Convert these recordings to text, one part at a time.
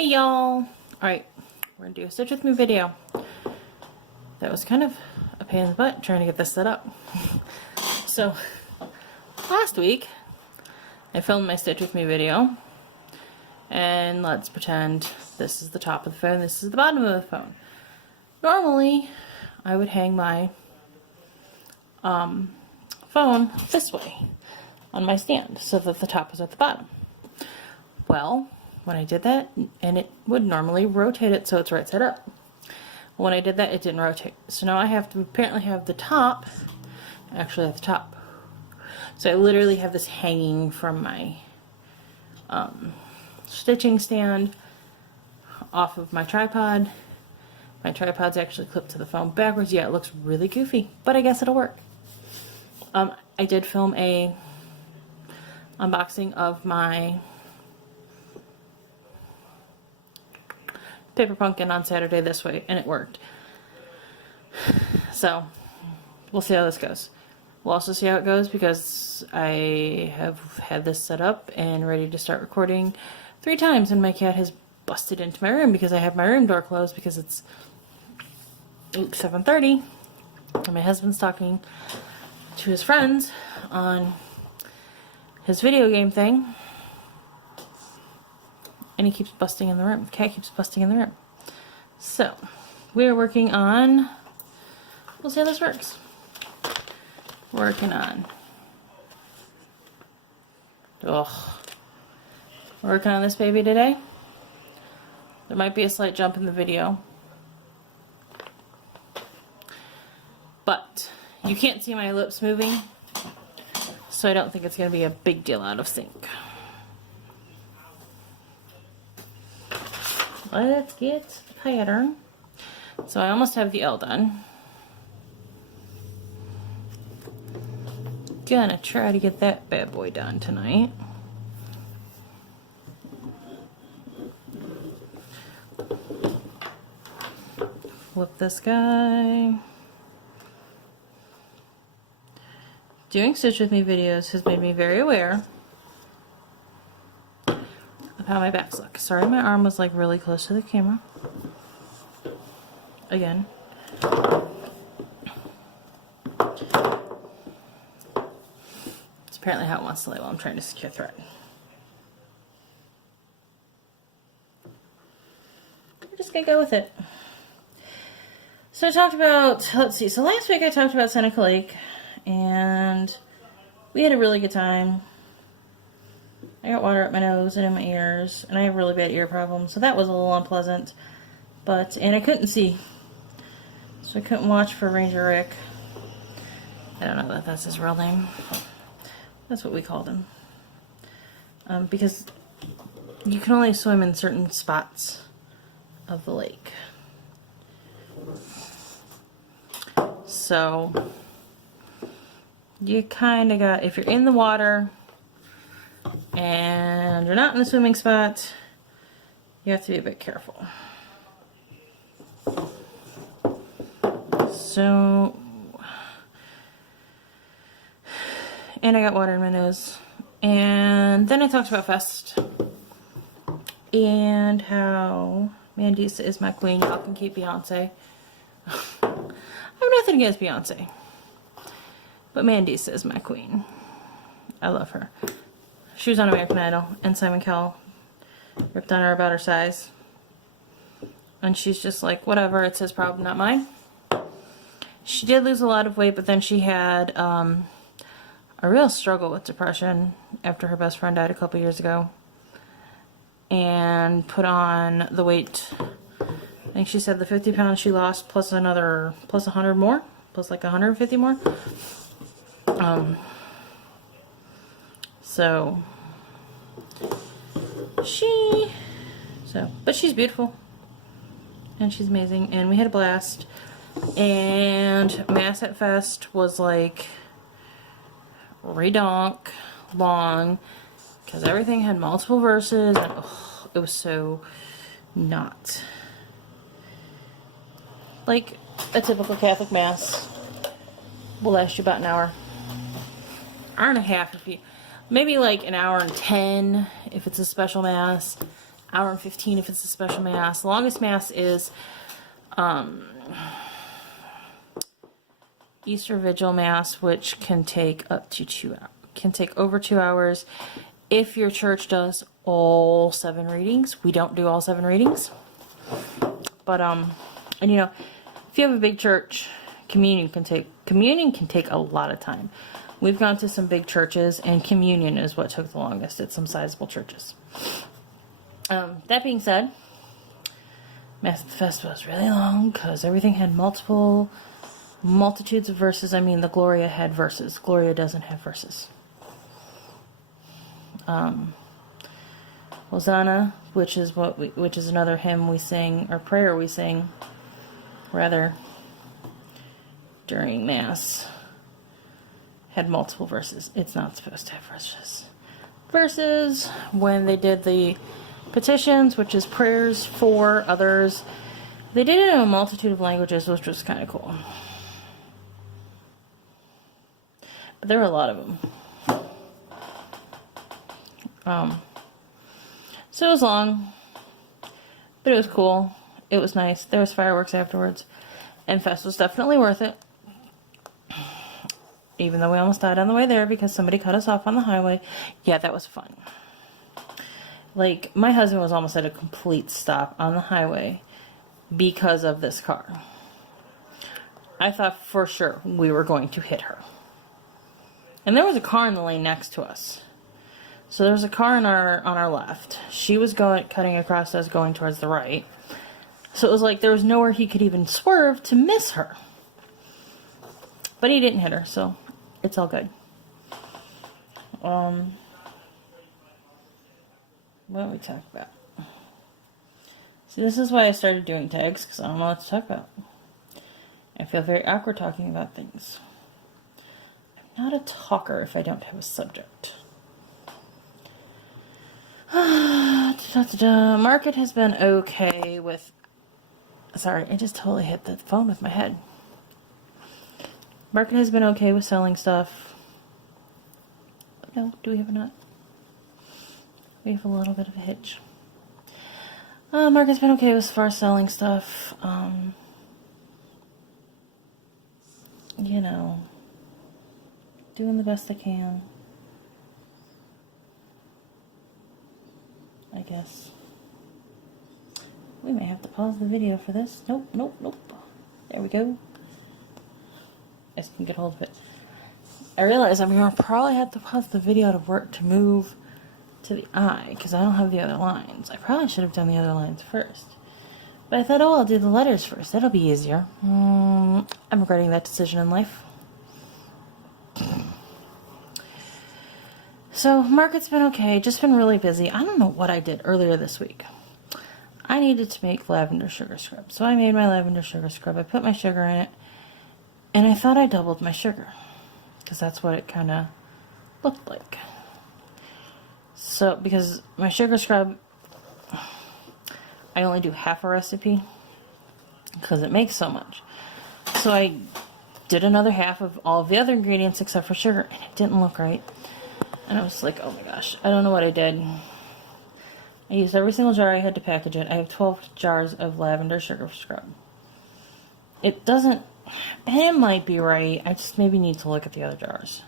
Hey y'all! Alright, we're gonna do a Stitch With Me video. That was kind of a pain in the butt trying to get this set up. So, last week, I filmed my Stitch With Me video. And let's pretend this is the top of the phone, this is the bottom of the phone. Normally, I would hang my phone this way on my stand so that the top is at the bottom. Well, when I did that, and it would normally rotate it so it's right side up. When I did that, it didn't rotate. So now I have to apparently have the top actually at the top. So I literally have this hanging from my stitching stand off of my tripod. My tripod's actually clipped to the phone backwards. Yeah, it looks really goofy, but I guess it'll work. I did film a unboxing of my paper pumpkin on Saturday this way, and it worked. So we'll see how this goes. We'll also see how it goes because I have had this set up and ready to start recording 3 times, and my cat has busted into my room because I have my room door closed because it's 7:30 and my husband's talking to his friends on his video game thing. And he keeps busting in the room. The cat keeps busting in the room. So, we're working on, we'll see how this works. Working on, working on this baby today. There might be a slight jump in the video. But, you can't see my lips moving. So I don't think it's going to be a big deal out of sync. Let's get the pattern. So I almost have the L done. Gonna try to get that bad boy done tonight. Flip this guy. Doing Stitch With Me videos has made me very aware of how my backs look. Sorry, my arm was like really close to the camera. Again. It's apparently how it wants to lay while I'm trying to secure thread. We're just gonna go with it. So I talked about, let's see, so last week I talked about Seneca Lake, and we had a really good time. I got water up my nose and in my ears, and I have really bad ear problems, so that was a little unpleasant. But, and I couldn't see, so I couldn't watch for Ranger Rick. I don't know that that's his real name. That's what we called him. Because you can only swim in certain spots of the lake. So, you kind of got, if you're in the water and you're not in the swimming spot, you have to be a bit careful. So, and I got water in my nose. And then I talked about Fest and how Mandisa is my queen. Y'all can keep Beyonce. I have nothing against Beyonce, but Mandisa is my queen. I love her. She was on American Idol, and Simon Cowell ripped on her about her size. And she's just like, whatever, it's his problem, not mine. She did lose a lot of weight, but then she had a real struggle with depression after her best friend died a couple years ago. And put on the weight, I think she said the 50 pounds she lost plus another, plus 100 more, plus like 150 more. But she's beautiful, and she's amazing, and we had a blast, and Mass at Fest was like redonk long, because everything had multiple verses, and it was so not like a typical Catholic Mass. Will last you about an hour and a half if you, maybe like an hour and 10 if it's a special Mass. hour and 15 if it's a special mass. The longest mass is Easter Vigil Mass, which can take up to 2 hours. Can take over 2 hours if your church does all 7 readings. We don't do all 7 readings. But and you know, if you have a big church, communion can take a lot of time. We've gone to some big churches, and communion is what took the longest at some sizable churches. That being said, Mass at the Festival was really long because everything had multitudes of verses. I mean, the Gloria had verses. Gloria doesn't have verses. Hosanna, which is another hymn we sing, or prayer we sing, rather, during Mass, had multiple verses. It's not supposed to have verses. Verses, when they did the petitions, which is prayers for others, they did it in a multitude of languages, which was kind of cool. But there were a lot of them. So it was long, but it was cool. It was nice. There was fireworks afterwards, and Fest was definitely worth it. Even though we almost died on the way there because somebody cut us off on the highway. Yeah, that was fun. Like, my husband was almost at a complete stop on the highway because of this car. I thought for sure we were going to hit her. And there was a car in the lane next to us. So there was a car on our left. She was cutting across us, going towards the right. So it was like there was nowhere he could even swerve to miss her. But he didn't hit her, so it's all good. What did we talk about? See, this is why I started doing tags, because I don't know what to talk about. I feel very awkward talking about things. I'm not a talker if I don't have a subject. Market has been okay with... Sorry, I just totally hit the phone with my head. Market has been okay with selling stuff. No, do we have a nut? We have a little bit of a hitch. Market's been okay as far as selling stuff. You know, doing the best I can, I guess. We may have to pause the video for this. Nope. There we go. I can get hold of it. I realize I'm going to probably have to pause the video to move to the eye, because I don't have the other lines. I probably should have done the other lines first. But I thought, I'll do the letters first. That'll be easier. I'm regretting that decision in life. So, market's been okay. Just been really busy. I don't know what I did earlier this week. I needed to make lavender sugar scrub. So I made my lavender sugar scrub. I put my sugar in it. And I thought I doubled my sugar, because that's what it kind of looked like. So, because my sugar scrub, I only do half a recipe, because it makes so much. So I did another half of all of the other ingredients except for sugar, and it didn't look right. And I was like, oh my gosh, I don't know what I did. I used every single jar I had to package it. I have 12 jars of lavender sugar scrub. It doesn't... It might be right. I just maybe need to look at the other jars.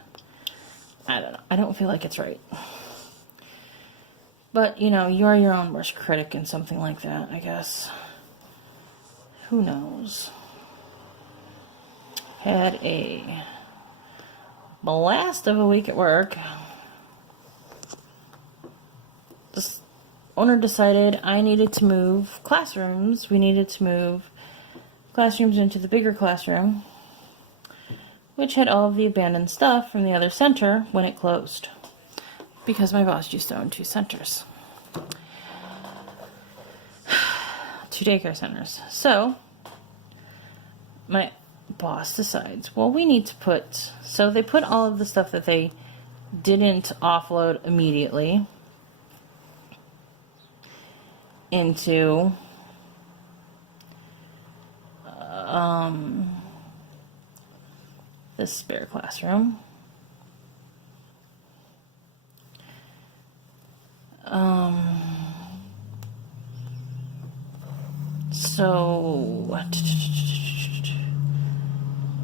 I don't know. I don't feel like it's right. But, you know, you are your own worst critic in something like that, I guess. Who knows? Had a blast of a week at work. The owner decided I needed to move classrooms. We needed to move classrooms into the bigger classroom, which had all of the abandoned stuff from the other center when it closed, because my boss used to own 2 centers, 2 daycare centers. So my boss decides, well, we need to put, so they put all of the stuff that they didn't offload immediately into this spare classroom. So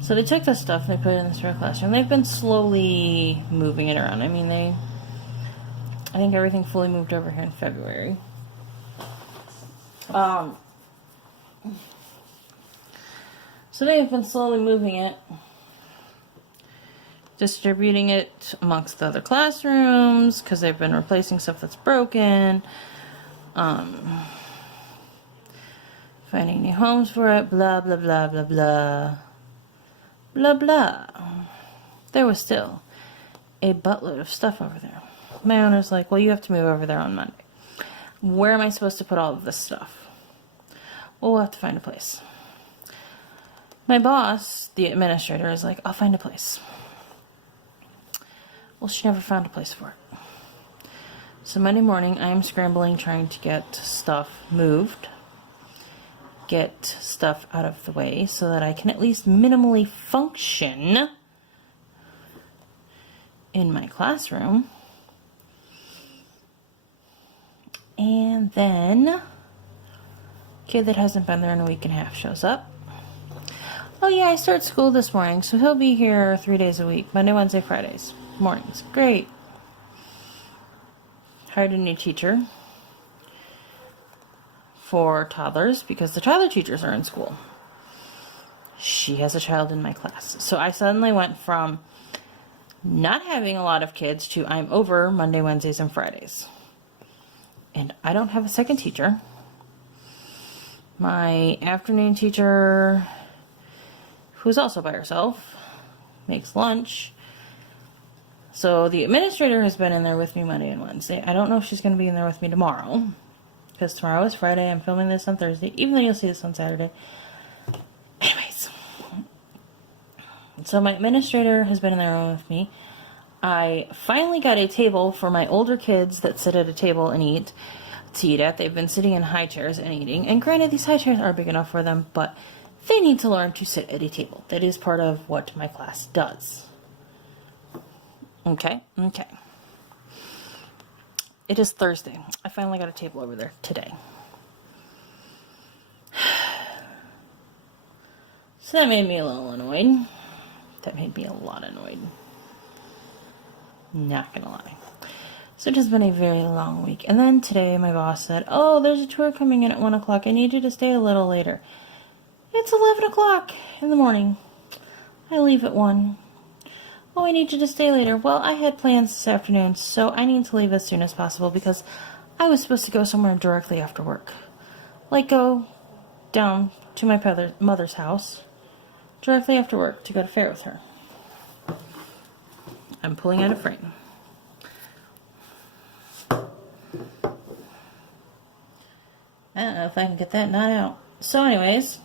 they took this stuff and they put it in the spare classroom. They've been slowly moving it around. I mean, I think everything fully moved over here in February. So they have been slowly moving it, distributing it amongst the other classrooms, because they've been replacing stuff that's broken, finding new homes for it, blah, blah, blah, blah, blah, blah, blah. There was still a buttload of stuff over there. My owner's like, well, you have to move over there on Monday. Where am I supposed to put all of this stuff? Well, we'll have to find a place. My boss, the administrator, is like, I'll find a place. Well, she never found a place for it. So Monday morning, I am scrambling trying to get stuff moved, get stuff out of the way so that I can at least minimally function in my classroom. And then, kid that hasn't been there in a week and a half shows up. Oh yeah, I start school this morning, so he'll be here 3 days a week, Monday, Wednesday, Fridays, mornings. Great. Hired a new teacher for toddlers because the toddler teachers are in school. She has a child in my class. So I suddenly went from not having a lot of kids to I'm over Monday, Wednesdays, and Fridays. And I don't have a second teacher. My afternoon teacher, who's also by herself, makes lunch. So the administrator has been in there with me Monday and Wednesday. I don't know if she's going to be in there with me tomorrow, because tomorrow is Friday. I'm filming this on Thursday, even though you'll see this on Saturday. Anyways, so my administrator has been in there with me. I finally got a table for my older kids that sit at a table and eat at. They've been sitting in high chairs and eating. And granted, these high chairs are big enough for them, but they need to learn to sit at a table. That is part of what my class does. Okay. It is Thursday. I finally got a table over there today. So that made me a little annoyed. That made me a lot annoyed. Not gonna lie. So it has been a very long week. And then today my boss said, oh, there's a tour coming in at 1 o'clock. I need you to stay a little later. It's 11 o'clock in the morning. I leave at 1. Oh, I need you to stay later. Well, I had plans this afternoon, so I need to leave as soon as possible because I was supposed to go somewhere directly after work. Like go down to my mother's house directly after work to go to fair with her. I'm pulling out a frame. I don't know if I can get that knot out. So anyways,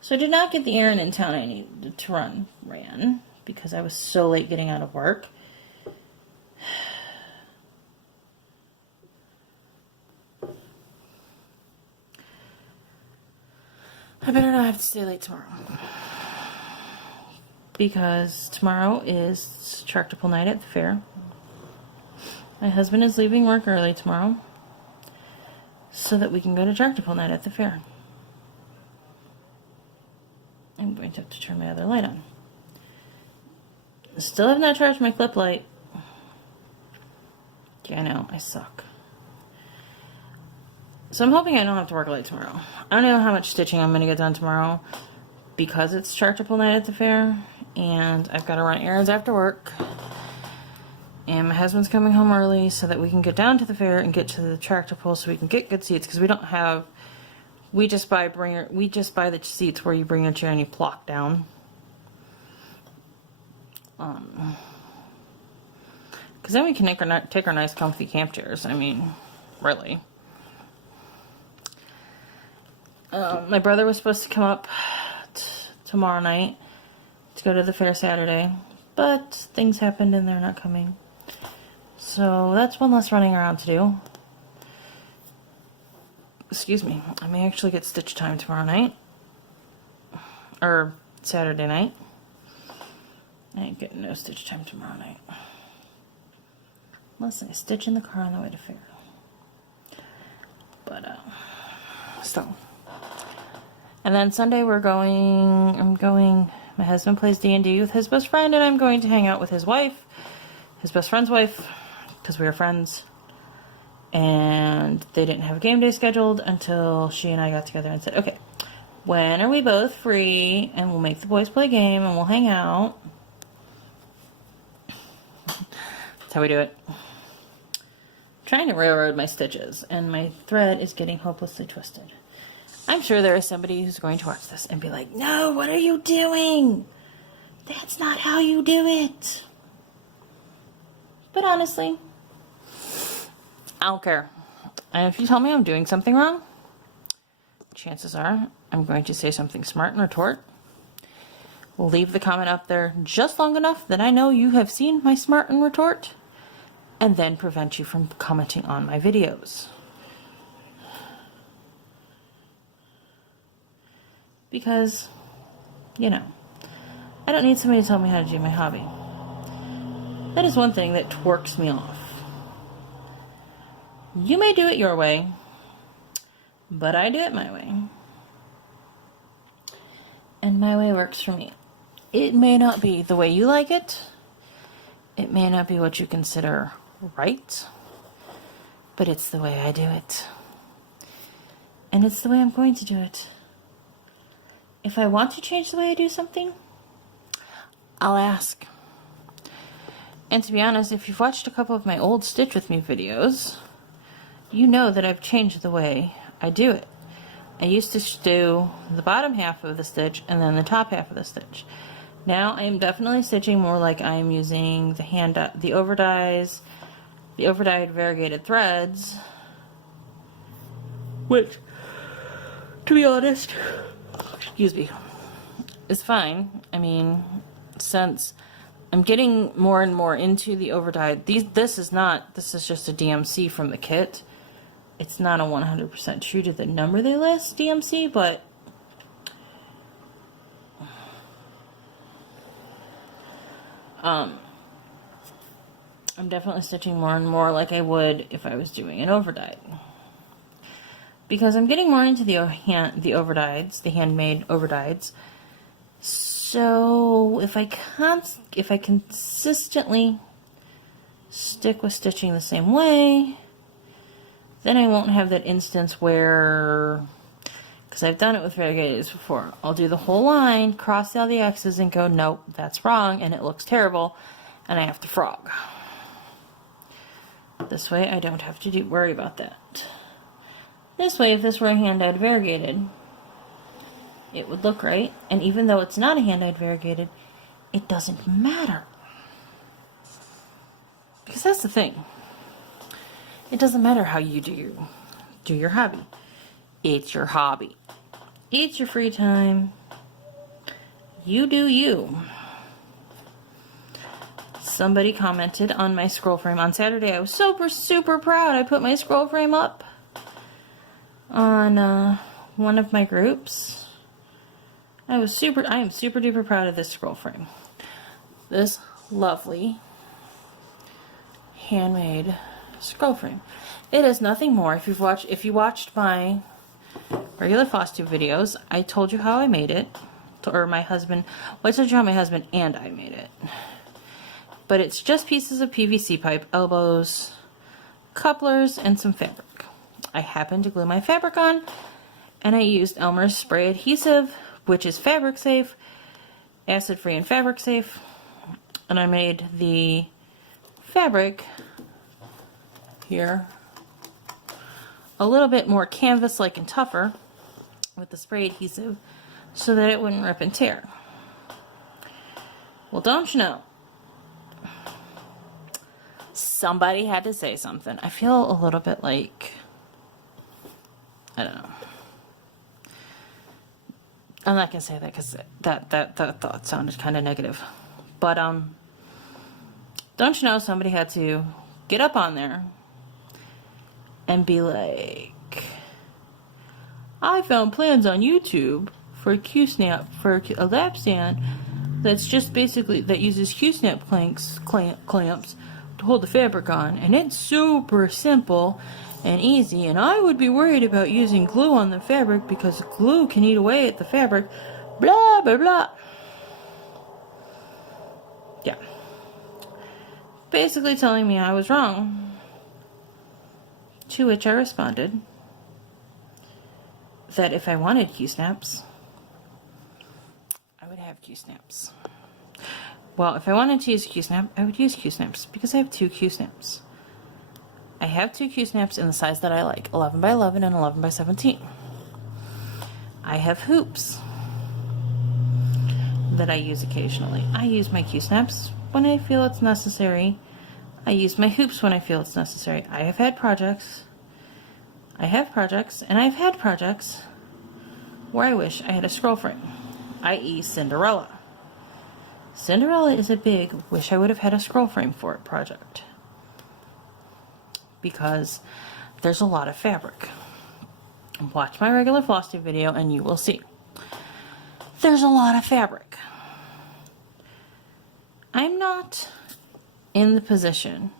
so I did not get the errand in town I needed to ran because I was so late getting out of work. I better not have to stay late tomorrow. Because tomorrow is tractor pull night at the fair. My husband is leaving work early tomorrow so that we can go to tractor pull night at the fair. I'm going to have to turn my other light on. Still have not charged my clip light. Yeah, I know, I suck. So I'm hoping I don't have to work late tomorrow. I don't know how much stitching I'm going to get done tomorrow because it's tractor pull night at the fair and I've got to run errands after work. And my husband's coming home early so that we can get down to the fair and get to the tractor pull so we can get good seats because we don't have, we just buy the seats where you bring your chair and you plop down. Because then we can take our nice comfy camp chairs. I mean, really. My brother was supposed to come up tomorrow night to go to the fair Saturday, but things happened and they're not coming. So that's one less running around to do. Excuse me. I may actually get stitch time tomorrow night. Or Saturday night. I ain't getting no stitch time tomorrow night. Unless I stitch in the car on the way to fair. But, still. And then Sunday my husband plays D&D with his best friend, and I'm going to hang out with his wife, his best friend's wife, because we are friends. And they didn't have a game day scheduled until she and I got together and said, okay, when are we both free? And we'll make the boys play a game and we'll hang out. That's how we do it. I'm trying to railroad my stitches, and my thread is getting hopelessly twisted. I'm sure there is somebody who's going to watch this and be like, no, what are you doing? That's not how you do it. But honestly, I don't care. And if you tell me I'm doing something wrong, chances are I'm going to say something smart and retort. We'll leave the comment up there just long enough that I know you have seen my smart and retort, and then prevent you from commenting on my videos. Because, you know, I don't need somebody to tell me how to do my hobby. That is one thing that twerks me off. You may do it your way, but I do it my way. And my way works for me. It may not be the way you like it. It may not be what you consider right, but it's the way I do it. And it's the way I'm going to do it. If I want to change the way I do something, I'll ask. And to be honest, if you've watched a couple of my old Stitch With Me videos, you know that I've changed the way I do it. I used to do the bottom half of the stitch and then the top half of the stitch. Now I am definitely stitching more like I'm using the overdyes, the overdyed variegated threads, which, to be honest, excuse me, is fine. I mean, since I'm getting more and more into the overdyed, this is just a DMC from the kit. It's not a 100% true to the number they list DMC, but I'm definitely stitching more and more like I would if I was doing an overdyed. Because I'm getting more into the overdyeds, the handmade overdyeds. So if I consistently stick with stitching the same way, then I won't have that instance where, because I've done it with variegateds before, I'll do the whole line, cross all the X's, and go, nope, that's wrong, and it looks terrible, and I have to frog. This way I don't have to worry about that. This way, if this were a hand-dyed variegated, it would look right, and even though it's not a hand-dyed variegated, it doesn't matter. Because that's the thing. It doesn't matter how you do your hobby. It's your hobby. It's your free time. You do you. Somebody commented on my scroll frame on Saturday. I was super proud. I put my scroll frame up on one of my groups. I am super duper proud of this scroll frame. This lovely handmade scroll frame. It is nothing more. If you watched my regular FOSS2 videos, I told you how I made it, or my husband. Well, I told you how my husband and I made it. But it's just pieces of PVC pipe, elbows, couplers, and some fabric. I happened to glue my fabric on, and I used Elmer's spray adhesive, which is fabric safe, acid free and fabric safe, and I made the fabric here a little bit more canvas-like and tougher with the spray adhesive so that it wouldn't rip and tear. Well, don't you know, somebody had to say something. I feel a little bit like, I don't know. I'm not gonna say that because that thought sounded kind of negative. But don't you know, somebody had to get up on there and be like, I found plans on YouTube for a Q-snap, for a lap stand that's just basically, that uses Q-snap clamps to hold the fabric on, and it's super simple, and easy, and I would be worried about using glue on the fabric because glue can eat away at the fabric, blah blah blah. Yeah, basically telling me I was wrong, to which I responded that if I wanted Q-snaps, I would have Q-snaps. Well, if I wanted to use a Q-snap, I would use Q-snaps because I have 2 Q-snaps. I have 2 Q-snaps in the size that I like, 11 by 11 and 11 by 17. I have hoops that I use occasionally. I use my Q-snaps when I feel it's necessary. I use my hoops when I feel it's necessary. I have had projects. I have projects, and I've had projects where I wish I had a scroll frame, i.e. Cinderella. Cinderella is a big wish I would have had a scroll frame for it project, because there's a lot of fabric. Watch my regular floss tube video and you will see. There's a lot of fabric. I'm not in the position.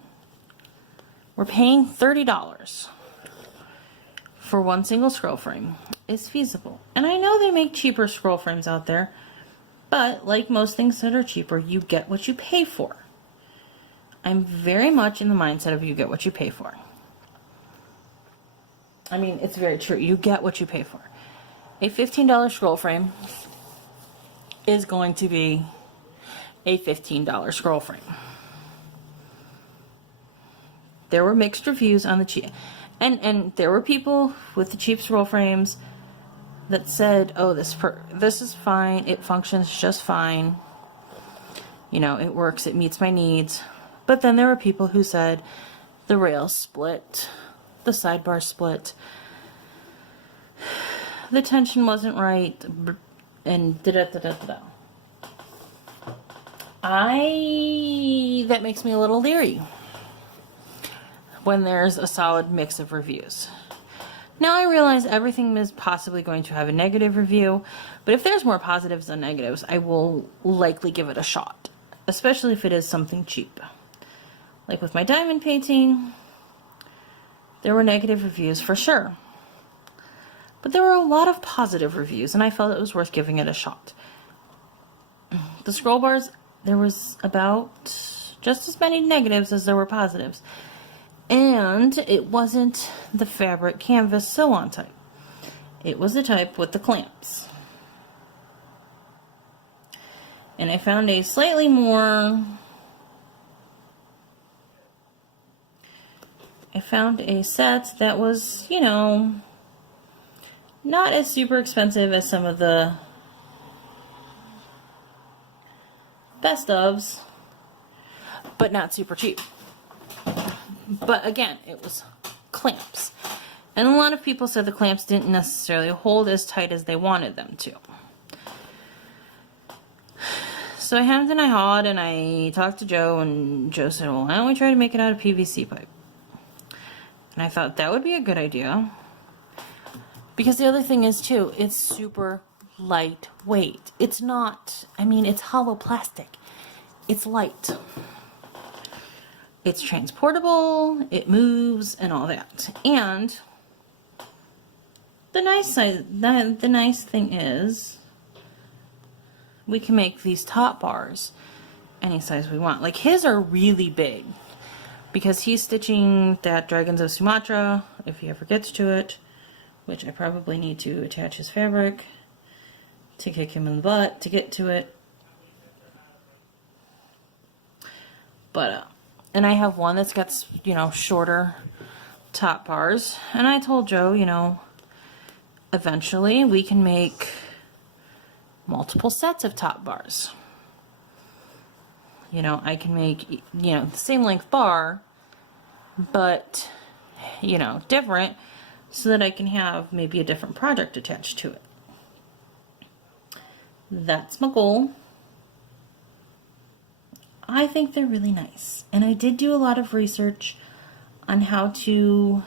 We're paying $30 for one single scroll frame is feasible. And I know they make cheaper scroll frames out there, but like most things that are cheaper, you get what you pay for. I'm very much in the mindset of you get what you pay for. I mean, it's very true. You get what you pay for. A $15 scroll frame is going to be a $15 scroll frame. There were mixed reviews on the cheap, and there were people with the cheap scroll frames that said, "Oh, this is fine. It functions just fine. You know, it works. It meets my needs." But then there were people who said the rails split, the sidebar split, the tension wasn't right, and da-da-da-da-da. That makes me a little leery when there's a solid mix of reviews. Now I realize everything is possibly going to have a negative review, but if there's more positives than negatives, I will likely give it a shot, especially if it is something cheap. Like with my diamond painting, there were negative reviews for sure, but there were a lot of positive reviews, and I felt it was worth giving it a shot. The scroll bars, there was about just as many negatives as there were positives. And it wasn't the fabric canvas sew-on type. It was the type with the clamps. And I found a slightly more... I found a set that was, you know, not as super expensive as some of the best ofs, but not super cheap. But again, it was clamps. And a lot of people said the clamps didn't necessarily hold as tight as they wanted them to. So I hemmed and I hawed and I talked to Joe, and Joe said, well, why don't we try to make it out of PVC pipe? And I thought that would be a good idea. Because the other thing is too, it's super lightweight. It's not, I mean, it's hollow plastic. It's light. It's transportable, it moves, and all that. And the nice thing is we can make these top bars any size we want. Like his are really big because he's stitching that Dragons of Sumatra, if he ever gets to it, which I probably need to attach his fabric to kick him in the butt to get to it. But and I have one that's got, you know, shorter top bars. And I told Joe, you know, eventually we can make multiple sets of top bars. You know, I can make, you know, the same length bar, but, you know, different, so that I can have maybe a different project attached to it. That's my goal. I think they're really nice, and I did do a lot of research on how to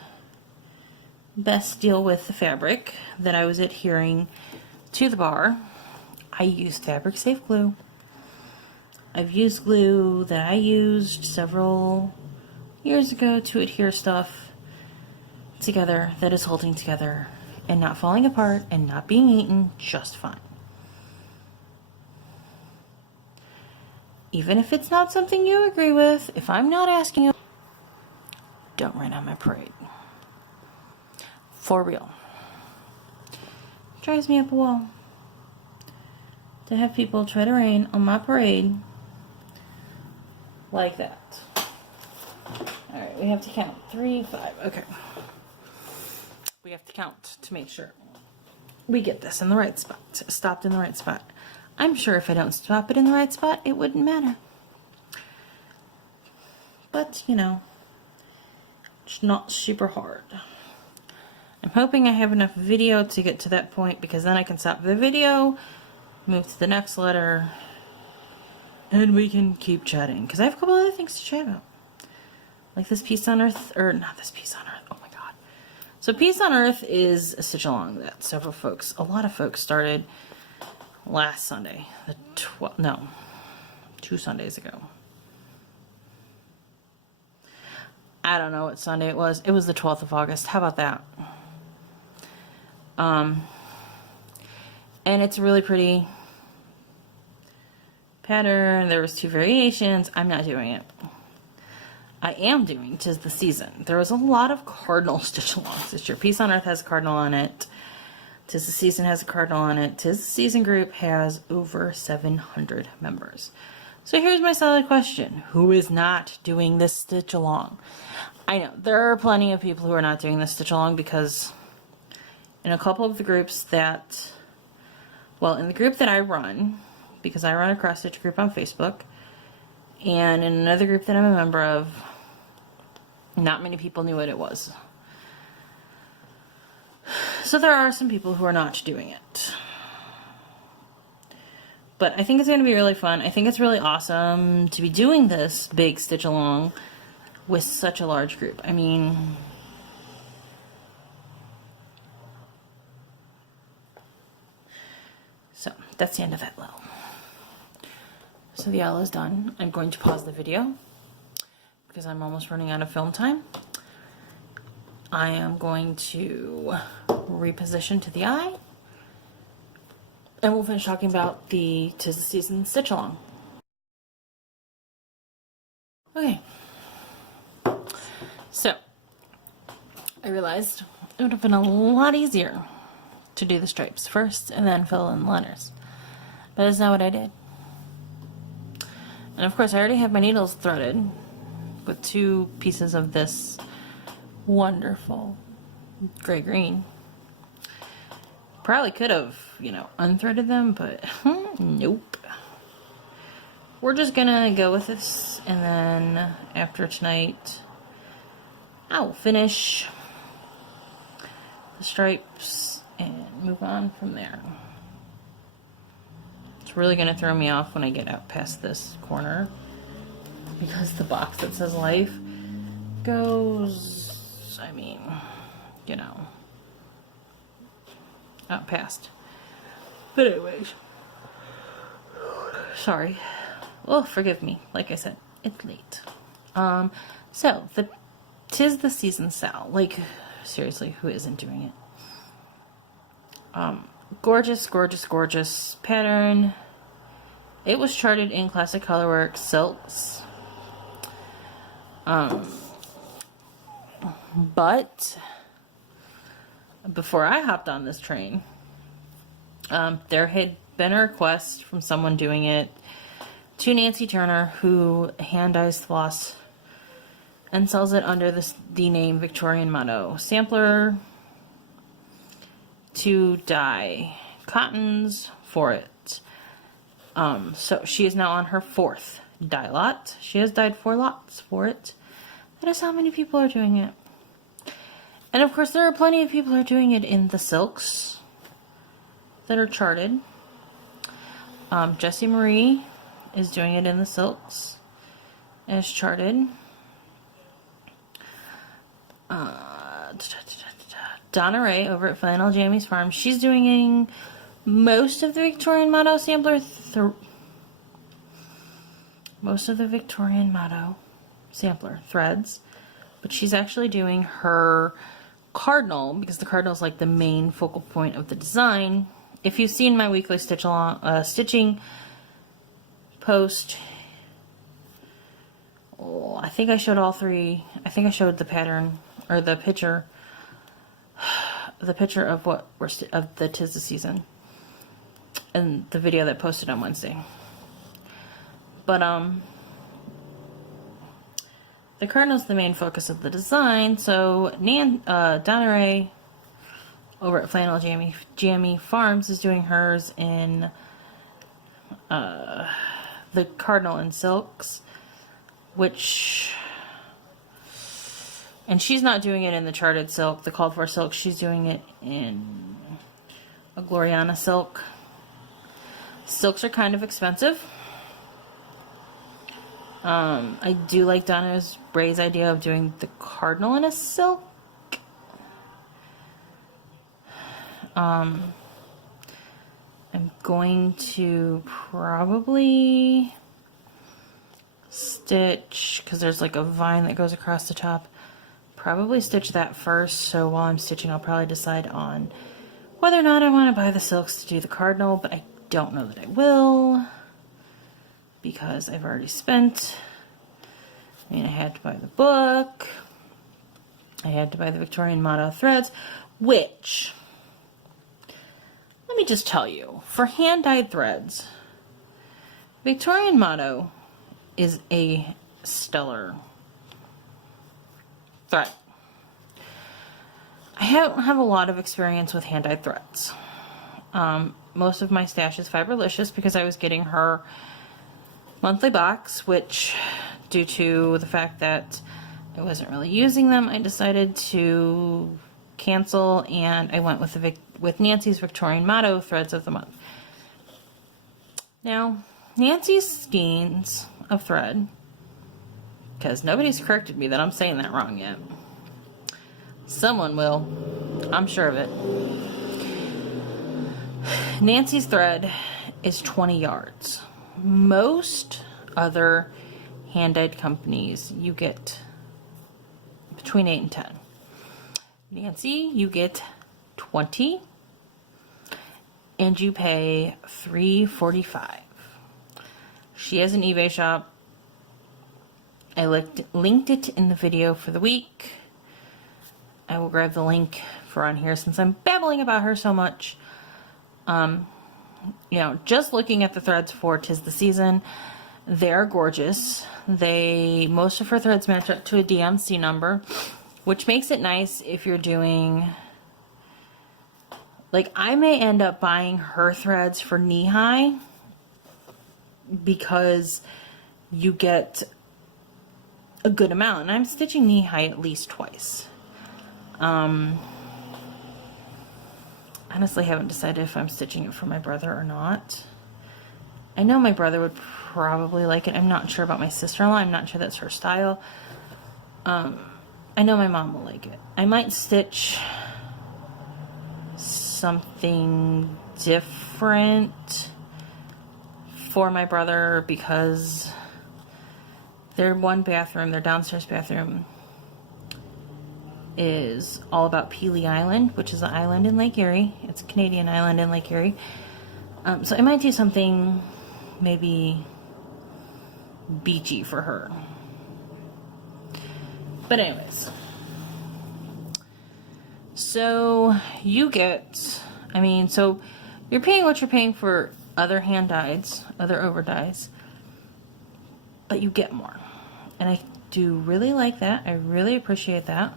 best deal with the fabric that I was adhering to the bar. I used fabric safe glue. I've used glue that I used several years ago to adhere stuff together that is holding together and not falling apart and not being eaten just fine. Even if it's not something you agree with, if I'm not asking you, don't rain on my parade. For real. Drives me up a wall to have people try to rain on my parade like that. Alright, we have to count. 3, 5. Okay. We have to count to make sure we get this in the right spot. Stopped in the right spot. I'm sure if I don't stop it in the right spot, it wouldn't matter. But, you know, it's not super hard. I'm hoping I have enough video to get to that point, because then I can stop the video, move to the next letter, and we can keep chatting. Because I have a couple other things to chat about. Like this Peace on Earth, or not this Peace on Earth, oh my god. So Peace on Earth is a stitch along that a lot of folks started last Sunday. 2 Sundays ago. I don't know what Sunday it was. It was the 12th of August. How about that? And it's a really pretty pattern. There was 2 variations. I'm not doing it. I am doing 'Tis the Season. There was a lot of cardinal stitch alongs this year. Peace on Earth has a cardinal on it. 'Tis the Season has a cardinal on it. 'Tis the Season group has over 700 members. So here's my solid question. Who is not doing this stitch along? I know there are plenty of people who are not doing this stitch along, because in a couple of the groups that, well, in the group that I run, because I run a cross stitch group on Facebook, and in another group that I'm a member of, not many people knew what it was. So there are some people who are not doing it. But I think it's going to be really fun. I think it's really awesome to be doing this big stitch along with such a large group. I mean, so that's the end of that little. So the L is done. I'm going to pause the video because I'm almost running out of film time. I am going to reposition to the eye, and we'll finish talking about the 'Tis the Season stitch along. Okay. So, I realized it would have been a lot easier to do the stripes first and then fill in the letters. But that's not what I did. And of course I already have my needles threaded with 2 pieces of this wonderful gray-green. Probably could have, you know, unthreaded them, but nope. We're just gonna go with this, and then after tonight I'll finish the stripes and move on from there. It's really gonna throw me off when I get out past this corner, because the box that says life goes, I mean, you know, out past. But anyways, sorry. Oh, forgive me. Like I said, it's late. So the 'Tis the Season Sal. Like, seriously, who isn't doing it? Gorgeous, gorgeous, gorgeous pattern. It was charted in Classic Colorwork Silks. But before I hopped on this train, there had been a request from someone doing it to Nancy Turner, who hand dyes floss and sells it under the name Victorian Motto Sampler, to dye cottons for it. So she is now on her 4th dye lot. She has dyed 4 lots for it. That is how many people are doing it. And of course there are plenty of people who are doing it in the silks that are charted. Jessie Marie is doing it in the silks as charted. Donna Ray over at Flannel Jammy's Farm, she's doing most of the Victorian Motto sampler threads, but she's actually doing her cardinal, because the cardinal is like the main focal point of the design. If you've seen my weekly stitching post, I think I showed all three. I think I showed the pattern or the picture of what we're of the 'Tis the Season, and the video that posted on Wednesday. But the cardinal is the main focus of the design. So Donna Ray over at Flannel Jammy Farms is doing hers in the cardinal in silks, and she's not doing it in the charted silk, the called for silk. She's doing it in a Gloriana silk. Silks are kind of expensive. I do like Donna Ray's idea of doing the cardinal in a silk. I'm going to probably stitch, because there's like a vine that goes across the top, probably stitch that first. So while I'm stitching, I'll probably decide on whether or not I want to buy the silks to do the cardinal, but I don't know that I will, because I've already spent. I mean, I had to buy the book, I had to buy the Victorian motto threads, which, let me just tell you, for hand-dyed threads, Victorian motto is a stellar thread. I don't have a lot of experience with hand-dyed threads. Most of my stash is Fiberlicious, because I was getting her monthly box, which, due to the fact that I wasn't really using them, I decided to cancel, and I went with Nancy's Victorian motto threads of the month. Now, Nancy's skeins of thread, because nobody's corrected me that I'm saying that wrong yet. Someone will, I'm sure of it. Nancy's thread is 20 yards. Most other hand-dyed companies, you get between 8 and 10. Nancy, you get 20, and you pay $3.45. She has an eBay shop. I linked it in the video for the week. I will grab the link for on here since I'm babbling about her so much. You know, just looking at the threads for 'Tis the Season, they're gorgeous. Most of her threads match up to a DMC number, which makes it nice if you're doing, like, I may end up buying her threads for knee high, because you get a good amount, and I'm stitching knee high at least twice. Honestly, haven't decided if I'm stitching it for my brother or not. I know my brother would probably like it. I'm not sure about my sister-in-law. I'm not sure that's her style. I know my mom will like it. I might stitch something different for my brother, because their downstairs bathroom is all about Pelee Island, which is an island in Lake Erie. It's a Canadian island in Lake Erie. So I might do something maybe beachy for her. But anyways, so you get, so you're paying what you're paying for other hand dyes, other over dyes, but you get more. And I do really like that. I really appreciate that.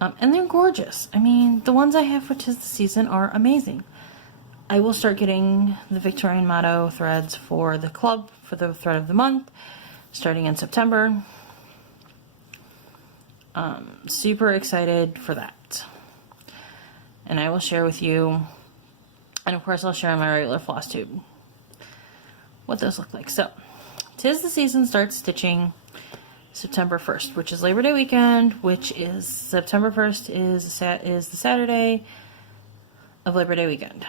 And they're gorgeous. The ones I have for 'Tis the Season are amazing. I will start getting the Victorian motto threads for the club, for the thread of the month, starting in September. Super excited for that. And I will share with you, and of course I'll share on my regular floss tube what those look like. So, 'Tis the Season starts stitching September 1st, which is Labor Day weekend, which is September 1st is the Saturday of Labor Day weekend,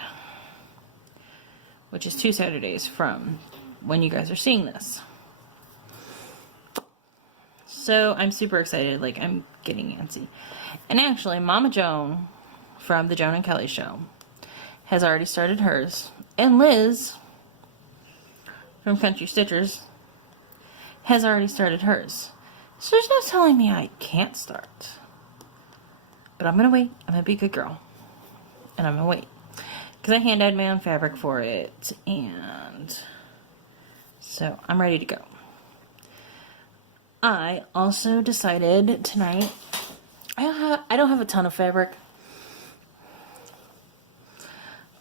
which is 2 Saturdays from when you guys are seeing this. So I'm super excited. Like, I'm getting antsy. And actually, Mama Joan from the Joan and Kelly show has already started hers. And Liz from Country Stitchers has already started hers. So there's no telling me I can't start. But I'm going to wait. I'm going to be a good girl. And I'm going to wait. Because I hand-dyed my own fabric for it. And so I'm ready to go. I also decided tonight, I don't have a ton of fabric.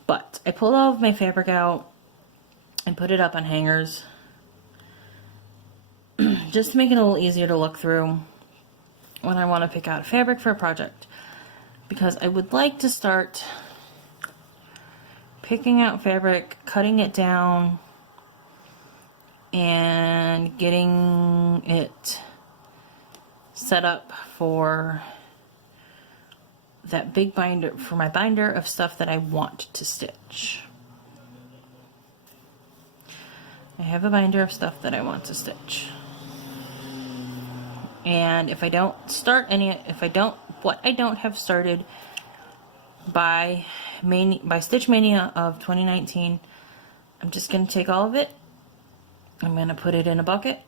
But I pulled all of my fabric out and put it up on hangers. Just to make it a little easier to look through when I want to pick out a fabric for a project. Because I would like to start picking out fabric, cutting it down, and getting it set up for that big binder, for my binder of stuff that I want to stitch. I have a binder of stuff that I want to stitch. And if I don't start any, what I don't have started by Stitch Mania of 2019, I'm just going to take all of it. I'm going to put it in a bucket.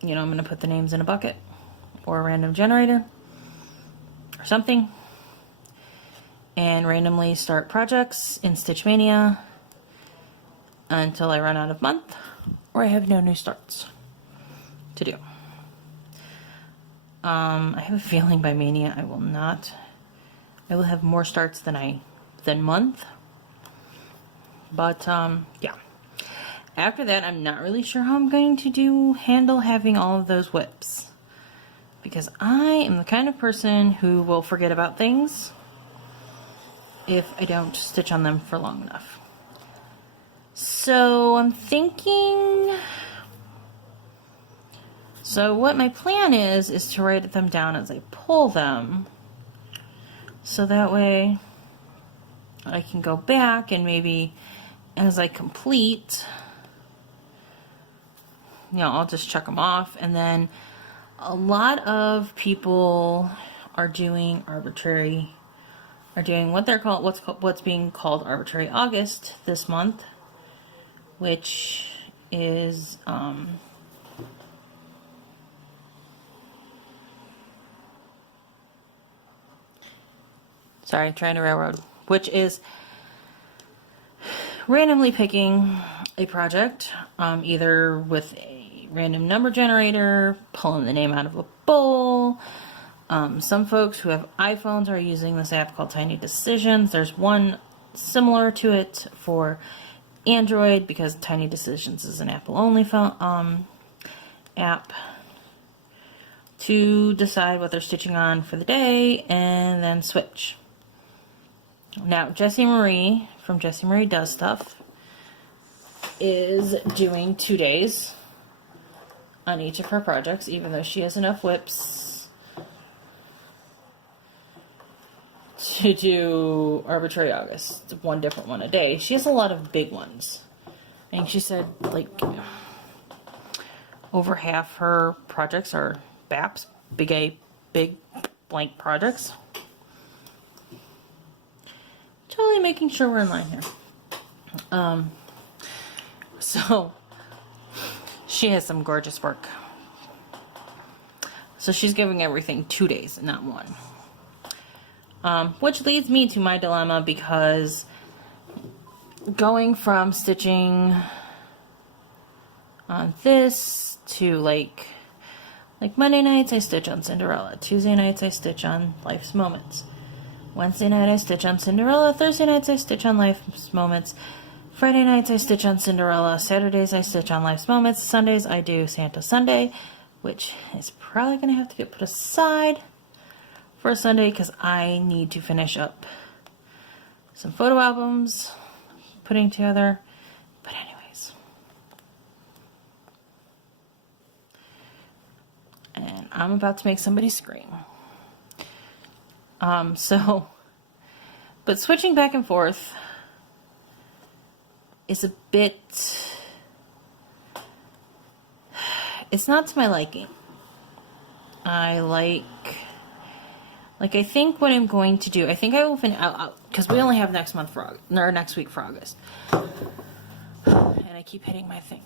You know, I'm going to put the names in a bucket or a random generator or something. And randomly start projects in Stitch Mania until I run out of month or I have no new starts to do. I have a feeling by Mania I will have more starts than month. But yeah. After that, I'm not really sure how I'm going to handle having all of those whips. Because I am the kind of person who will forget about things if I don't stitch on them for long enough. So I'm thinking... So what my plan is to write them down as I pull them. So that way I can go back and maybe as I complete, you know, I'll just check them off. And then a lot of people are doing what they're called, what's being called Arbitrary August this month, which is sorry, trying to railroad, which is randomly picking a project, either with a random number generator, pulling the name out of a bowl. Some folks who have iPhones are using this app called Tiny Decisions. There's one similar to it for Android because Tiny Decisions is an Apple-only phone app to decide what they're stitching on for the day and then switch. Now, Jessie Marie from Jessie Marie Does Stuff is doing 2 days on each of her projects, even though she has enough whips to do Arbitrary August, one different one a day. She has a lot of big ones. I think she said like over half her projects are BAPs, big blank projects. Totally making sure we're in line here. So she has some gorgeous work. So she's giving everything 2 days, not one. Which leads me to my dilemma, because going from stitching on this to like Monday nights I stitch on Cinderella, Tuesday nights I stitch on Life's Moments, Wednesday night I stitch on Cinderella, Thursday nights I stitch on Life's Moments, Friday nights I stitch on Cinderella, Saturdays I stitch on Life's Moments, Sundays I do Santa Sunday, which is probably going to have to get put aside for a Sunday because I need to finish up some photo albums, putting together. But anyways. And I'm about to make somebody scream. But switching back and forth is a bit, it's not to my liking. I like I think what I'm going to do, I think I will finish out, because we only have next month for August, or next week for August. And I keep hitting my thing.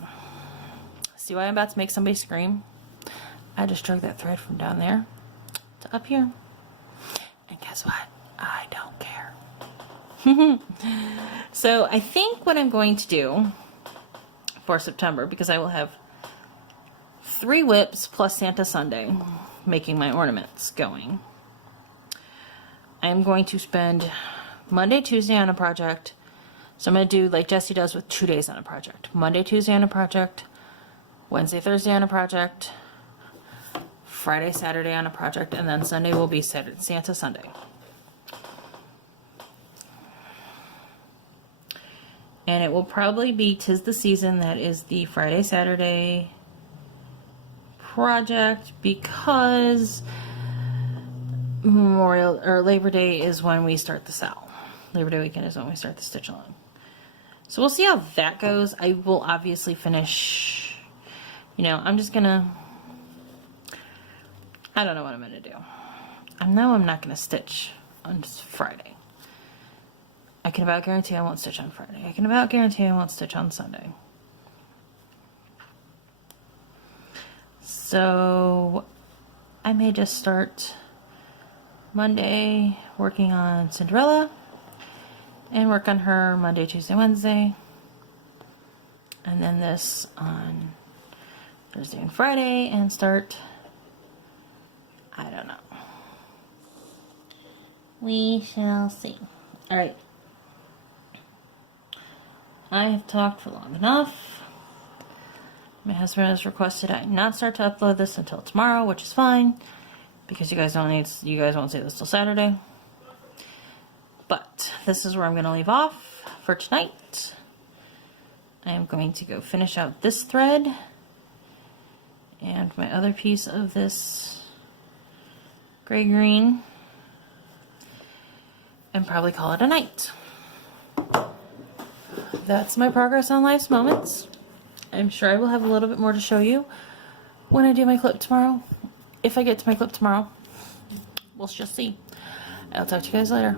See why I'm about to make somebody scream? I just drug that thread from down there to up here. And guess what? I don't care. So I think what I'm going to do for September, because I will have 3 whips plus Santa Sunday making my ornaments going. I'm going to spend Monday, Tuesday on a project. So I'm going to do like Jessie does with 2 days on a project. Monday, Tuesday on a project. Wednesday, Thursday on a project. Friday, Saturday on a project. And then Sunday will be Santa Sunday. And it will probably be 'Tis the Season. That is the Friday, Saturday project, because Memorial or Labor Day is when we start the sale. Labor Day weekend is when we start the stitch along. So we'll see how that goes. I will obviously finish, I'm just gonna, I don't know what I'm gonna do. I know I'm not gonna stitch on Friday. I can about guarantee I won't stitch on Friday. I can about guarantee I won't stitch on Sunday. So I may just start Monday working on Cinderella and work on her Monday, Tuesday, Wednesday, and then this on Thursday and Friday, and start, I don't know. We shall see. All right. I have talked for long enough. My husband has requested I not start to upload this until tomorrow, which is fine, because you guys won't see this till Saturday. But this is where I'm going to leave off for tonight. I am going to go finish out this thread and my other piece of this gray-green and probably call it a night. That's my progress on Life's Moments. I'm sure I will have a little bit more to show you when I do my clip tomorrow. If I get to my clip tomorrow, we'll just see. I'll talk to you guys later.